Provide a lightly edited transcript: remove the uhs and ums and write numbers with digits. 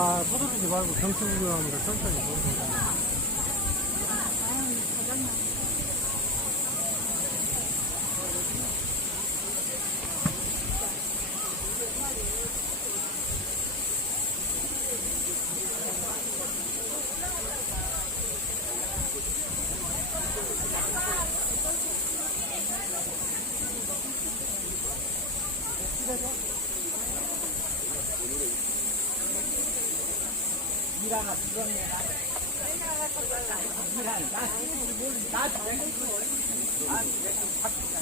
아, 서두르지 말고 경치 구경하면서 천천히 걸어서. 일하나 부정해라. 일하나 나 잘했어. 아, 내가 바뀌자.